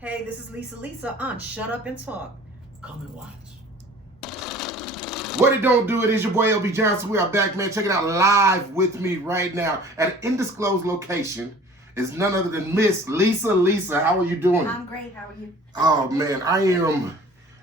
Hey, this is Lisa on Shut Up and Talk. Come and watch. What it don't do, it is your boy LB Johnson. We are back, man. Check it out live with me right now at an undisclosed location. Is none other than Miss Lisa. Lisa, how are you doing? I'm great. How are you? Oh, man, I am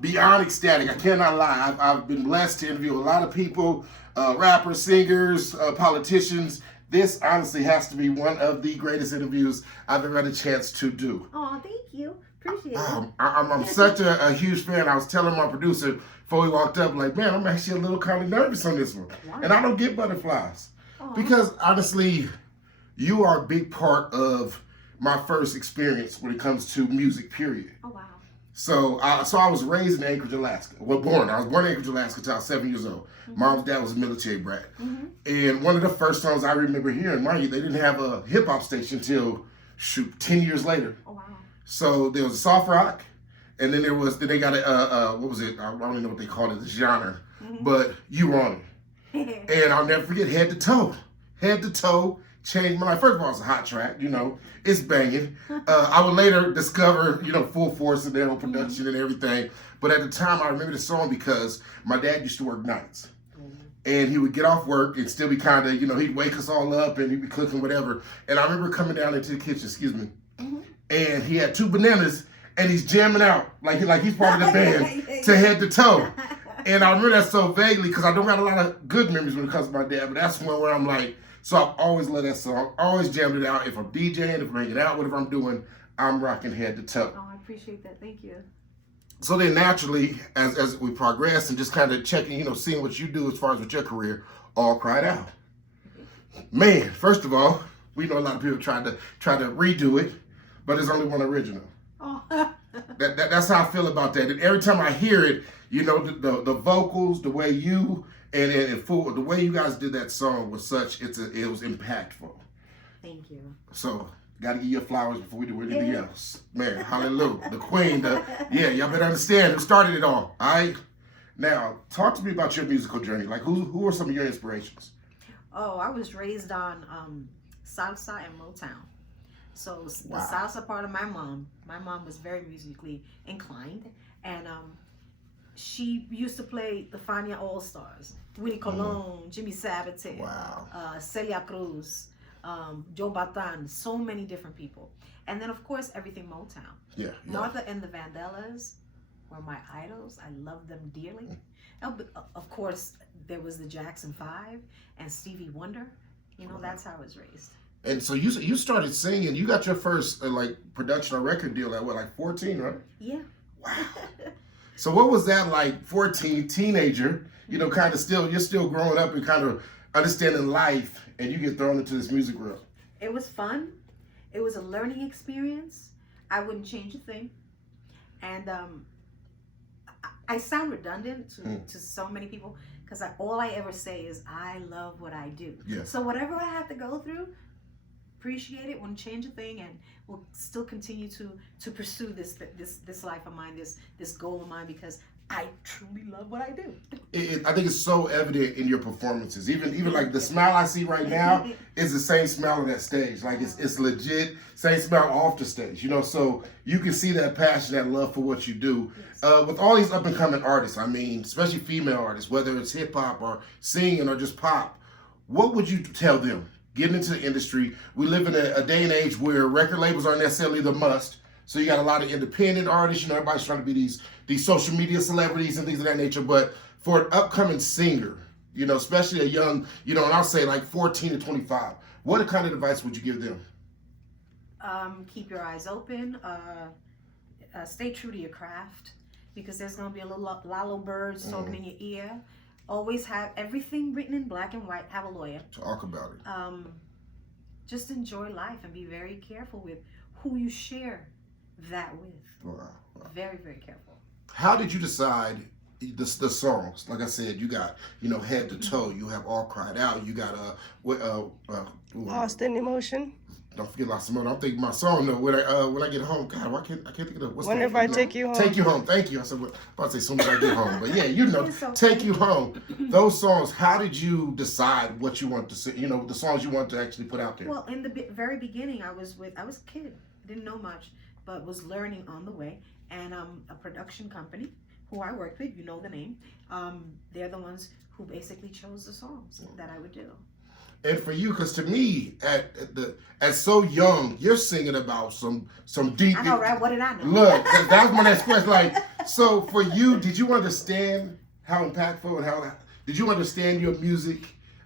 beyond ecstatic. I cannot lie. I've been blessed to interview a lot of people, rappers, singers, politicians. This honestly has to be one of the greatest interviews I've ever had a chance to do. Oh, thank you. Appreciate it. I'm such a huge fan. I was telling my producer before we walked up, like, man, I'm actually a little kind of nervous on this one. Wow. And I don't get butterflies. Aw. Because honestly, you are a big part of my first experience when it comes to music, period. Oh, wow. So I was raised in Anchorage, Alaska. I was born in Anchorage, Alaska until I was 7 years old. Mm-hmm. Mom's dad was a military brat. Mm-hmm. And one of the first songs I remember hearing, mind you, they didn't have a hip hop station until, 10 years later. Oh, wow. So there was a soft rock, and then they got what was it? I don't even know what they called it, the genre. Mm-hmm. But You Were On It. And I'll never forget Head to Toe, changed my life. First of all, it's a hot track, it's banging. I would later discover, Full Force and their own production and everything. But at the time, I remember the song because my dad used to work nights. And he would get off work and still be kind of, he'd wake us all up and he'd be cooking whatever. And I remember coming down into the kitchen, and he had 2 bananas and he's jamming out like he's part of the band to Head to Toe. And I remember that so vaguely because I don't got a lot of good memories when it comes to my dad, but that's one where I'm like, so I've always loved that song, always jammed it out. If I'm DJing, if I'm hanging out, whatever I'm doing, I'm rocking Head to Toe. Oh, I appreciate that. Thank you. So then naturally, as we progress and just kind of checking, seeing what you do as far as with your career, All Cried Out. Man, first of all, we know a lot of people try to redo it, but there's only one original. Oh. That's how I feel about that. And every time I hear it, the vocals, the way you and the way you guys did that song was it was impactful. Thank you. So gotta give you flowers before we do anything else. Man, hallelujah. The queen, y'all better understand who started it all right? Now, talk to me about your musical journey. Like who are some of your inspirations? Oh, I was raised on salsa and Motown. So the salsa part of my mom was very musically inclined, and she used to play the Fania All Stars, Winnie Colon, Jimmy Sabater, Celia Cruz, Joe Batan, so many different people. And then of course everything Motown. Yeah. Martha and the Vandellas were my idols. I loved them dearly. Of course there was the Jackson 5 and Stevie Wonder. That's how I was raised. And so you started singing. You got your first production or record deal at 14, right? Yeah. Wow. So what was that like? 14, teenager. Kind of you're still growing up and kind of understanding life, and you get thrown into this music world. It was fun. It was a learning experience. I wouldn't change a thing. And I sound redundant to so many people because all I ever say is I love what I do. Yes. So whatever I have to go through, appreciate it, wouldn't change a thing, and will still continue to pursue this life of mine, this goal of mine, because I truly love what I do. I think it's so evident in your performances. Even like the smile I see right now is the same smile on that stage. Like it's legit, same smile off the stage. So you can see that passion, that love for what you do. Yes. With all these up and coming artists, especially female artists, whether it's hip hop or singing or just pop, what would you tell them getting into the industry? We live in a day and age where record labels aren't necessarily the must. So you got a lot of independent artists, everybody's trying to be these social media celebrities and things of that nature. But for an upcoming singer, especially a young, and I'll say like 14 to 25, what kind of advice would you give them? Keep your eyes open. Stay true to your craft, because there's going to be a lot of birds talking in your ear. Always have everything written in black and white. Have a lawyer. Talk about it. Just enjoy life and be very careful with who you share that with. Wow. Very, very careful. How did you decide the songs? Like I said, you got Head to Toe. You have All Cried Out. You got Lost in Emotion. Don't forget Lost in Emotion. I'm thinking my song though. When I get home, God, I can't think of the. Wonder if I Take You Home. Take You Home. Thank you. I said, about to say soon as I get home, but yeah, Take You Home. Those songs. How did you decide what you want to sing? The songs you want to actually put out there. Well, in the very beginning, I was a kid. Didn't know much. but was learning on the way. And a production company who I worked with, you know the name, they're the ones who basically chose the songs that I would do. And for you, because to me, at so young, you're singing about some deep. I know, right? What did I know? Look, that's my next question. Like, so for you, did you understand how impactful and how did you understand your music?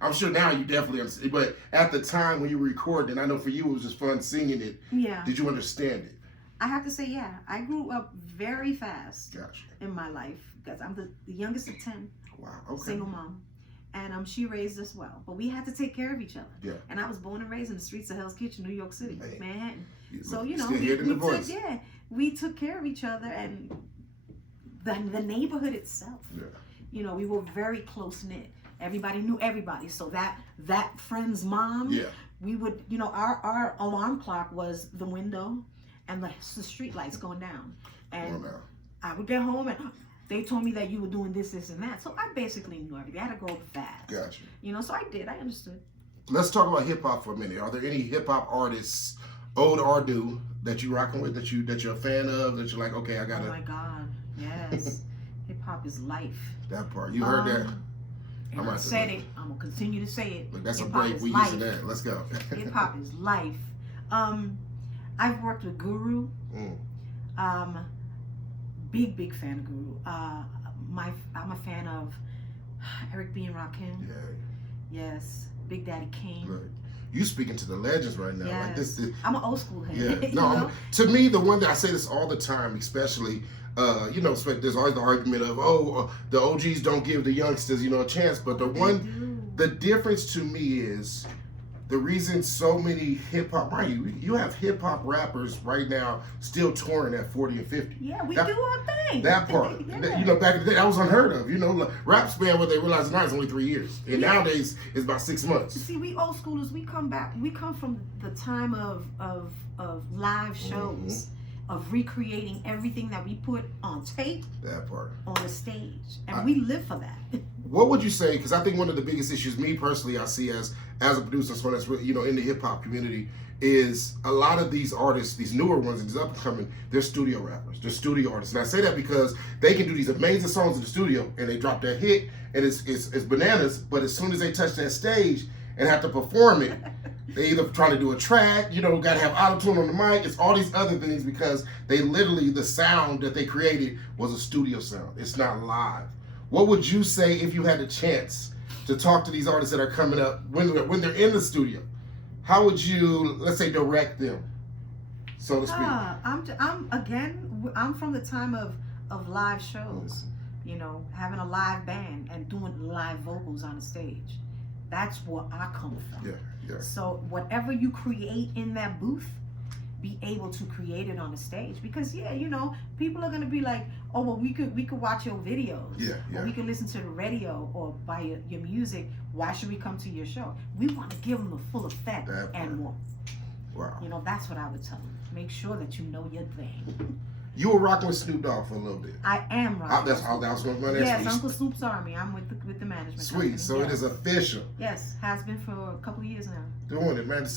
I'm sure now you definitely understand, but at the time when you were recording, I know for you it was just fun singing it. Yeah. Did you understand it? I have to say, yeah. I grew up very fast Gotcha. in my life because I'm the youngest of 10. Wow. Okay. Single mom. And she raised us well. But we had to take care of each other. Yeah. And I was born and raised in the streets of Hell's Kitchen, New York City, Man. Manhattan. So, we took care of each other, and the neighborhood itself. Yeah. You know, we were very close knit. Everybody knew everybody. So that friend's mom, Yeah. we would, you know, our alarm clock was the window and the street lights going down. And I would get home and they told me that you were doing this, and that. So I basically knew everything. I had to grow up fast. Gotcha. You know, so I did. I understood. Let's talk about hip hop for a minute. Are there any hip hop artists, old or new, that you rocking with, that you're a fan of, that you're like, okay, I gotta. Oh my God, yes. Hip hop is life. That part. You heard that? And I said it. I'm gonna continue to say it. Look, that's Hip-hop a break. is We life. using that. Let's go. Hip hop is life. I've worked with Guru. Big fan of Guru. I'm a fan of Eric B. and Rakim. Yeah. Yes. Big Daddy Kane. Look, you speaking to the legends right now. Yes. Like this. I'm an old school head. Yeah. you No. know? To me, the one that I say this all the time, especially. You know, there's always the argument of, the OGs don't give the youngsters, a chance. But the difference to me is the reason so many hip hop, you have hip hop rappers right now still touring at 40 and 50. Yeah, we do our thing. That part, Yeah. back in the day, that was unheard of. Like, rap span, what they realize now is only 3 years, and nowadays it's about 6 months. See, we old schoolers, we come back. We come from the time of live shows. Of recreating everything that we put on tape, that part, on the stage, and we live for that. What would you say? Because I think one of the biggest issues, me personally, I see as a producer, someone that's in the hip hop community, is a lot of these artists, these newer ones, and these up and coming, they're studio rappers, they're studio artists, and I say that because they can do these amazing songs in the studio, and they drop that hit, and it's bananas. But as soon as they touch that stage and have to perform it. They either trying to do a track, got to have auto-tune on the mic. It's all these other things because the sound that they created was a studio sound. It's not live. What would you say if you had a chance to talk to these artists that are coming up when they're in the studio? How would you, let's say, direct them, so to speak? I'm from the time of live shows, having a live band and doing live vocals on the stage. That's where I come from. Yeah. So whatever you create in that booth, be able to create it on the stage. Because people are gonna be like, oh well, we could watch your videos. Yeah. Or we can listen to the radio or buy your music. Why should we come to your show? We want to give them the full effect and more. Wow. That's what I would tell them. Make sure that you know your thing. You were rocking with Snoop Dogg for a little bit. I am rocking. That was my next. Yes, Uncle Snoop's Army. I'm with the management. Sweet. Company. So it is official. Yes, has been for a couple of years now. Doing it, man.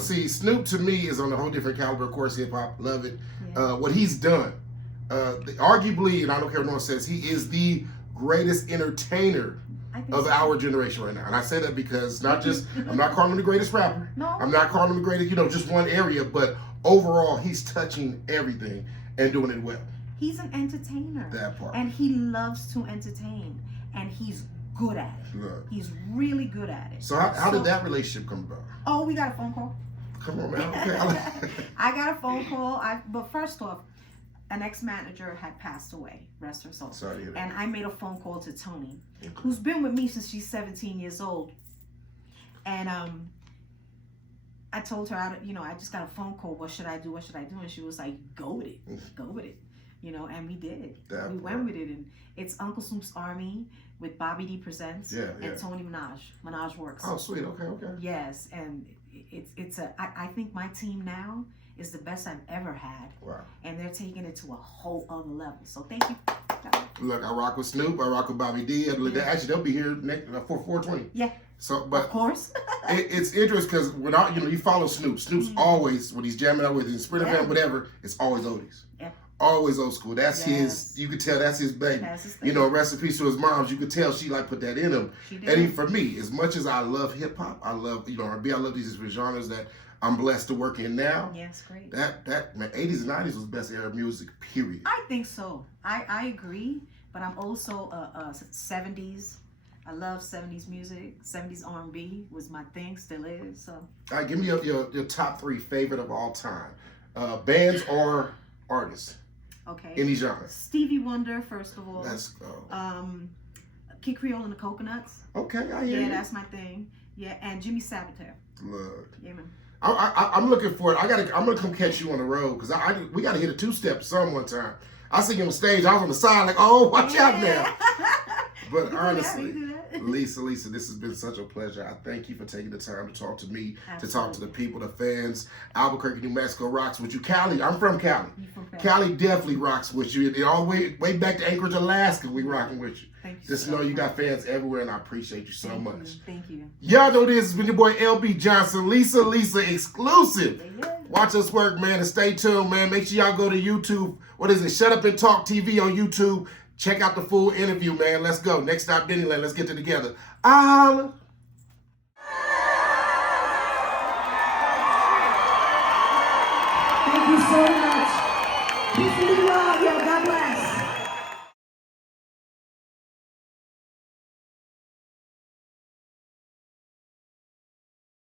Snoop to me is on a whole different caliber. Of course, hip hop, love it. Yeah. What he's done, arguably, and I don't care what no one says, he is the greatest entertainer of our generation right now. And I say that because I'm not calling him the greatest rapper. No. I'm not calling him the greatest, just one area, but overall, he's touching everything and doing it well. He's an entertainer. That part. And he loves to entertain. And he's good at it. Look. He's really good at it. So how did that relationship come about? Oh, we got a phone call. Come on, man. Okay. I got a phone call. But first off, an ex-manager had passed away. Rest her soul. Sorry to hear that. And I made a phone call to Tony, who's been with me since she's 17 years old. And I told her, I just got a phone call. What should I do? And she was like, go with it. Go with it. And we did. We went with it. And it's Uncle Snoop's Army with Bobby D Presents and Tony Minaj. Minaj Works. Oh, sweet. Okay. Yes. And I think my team now is the best I've ever had. Wow. And they're taking it to a whole other level. So thank you. Look, I rock with Snoop. I rock with Bobby D. Actually, they'll be here next for 420. Yeah. So, Of but course. it's interesting because when you follow Snoop. Snoop's always when he's jamming out with his Sprinter Family, whatever. It's always oldies. Yeah. Always old school. That's his. You could tell that's his baby. That's his thing. You know, rest in peace to his moms. You could tell she like put that in him. She did. And even for me, as much as I love hip hop, I love R&B. I love these genres that I'm blessed to work in now. Yes, great. That man, 80s and 90s was the best era of music. Period. I think so. I agree, but I'm also 70s. I love 70s music. 70s R&B was my thing, still is. So. All right, give me your top 3 favorite of all time, bands or artists. Okay. Any genre. Stevie Wonder, first of all. Let's go. Kid Creole and the Coconuts. Okay, I hear you. Yeah, that's my thing. Yeah, and Jimmy Sabater. Look. Yeah, man. I'm looking for it. I'm gonna come catch you on the road because we gotta hit a 2-step some one time. I see you on stage. I was on the side like, oh, watch out now. But honestly, Lisa, this has been such a pleasure. I thank you for taking the time to talk to me, to talk to the people, the fans. Albuquerque, New Mexico rocks with you. Cali, I'm from Cali. Cali definitely rocks with you. And all the way back to Anchorage, Alaska, we rocking with you. Thank you. Just know you got fans everywhere, and I appreciate you so much. Thank you. Y'all know this has been your boy LB Johnson, Lisa exclusive. Yeah. Watch us work, man, and stay tuned, man. Make sure y'all go to YouTube. What is it? Shut Up and Talk TV on YouTube. Check out the full interview, man. Let's go. Next stop, Disneyland. Let's get it together. Holla. Thank you so much. Peace and love, yo. God bless.